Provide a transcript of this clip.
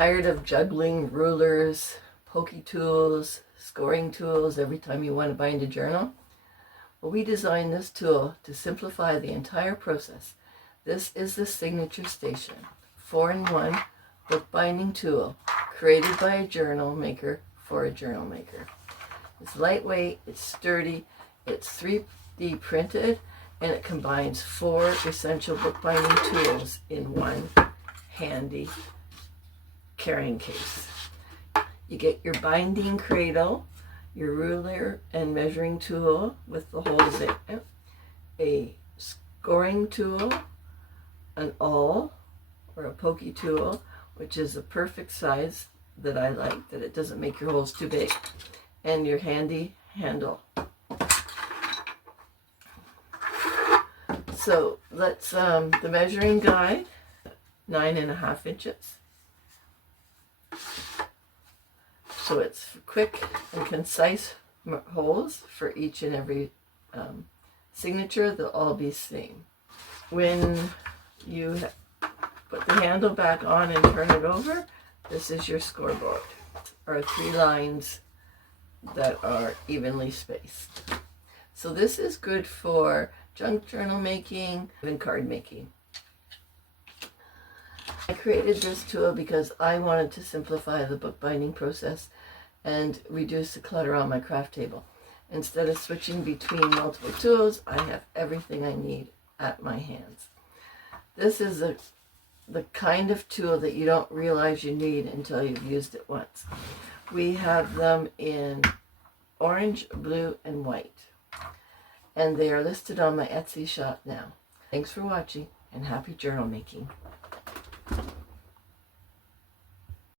Tired of juggling rulers, pokey tools, scoring tools every time you want to bind a journal? Well, we designed this tool to simplify the entire process. This is the Signature Station 4-in-1 bookbinding tool created by a journal maker for a journal maker. It's lightweight, it's sturdy, it's 3D printed, and it combines 4 essential bookbinding tools in one handy carrying case. You get your binding cradle, your ruler and measuring tool with the holes in it, a scoring tool, an awl or a pokey tool, which is a perfect size that I like, that it doesn't make your holes too big, and your handy handle. So let's, the measuring guide, 9.5 inches. So it's quick and concise holes for each and every signature. They'll all be same. When you put the handle back on and turn it over, this is your scoreboard, or 3 lines that are evenly spaced. So this is good for junk journal making and card making. I created this tool because I wanted to simplify the bookbinding process and reduce the clutter on my craft table. Instead of switching between multiple tools, I have everything I need at my hands. This is the kind of tool that you don't realize you need until you've used it once. We have them in orange, blue, and white, and they are listed on my Etsy shop now. Thanks for watching, and happy journal making.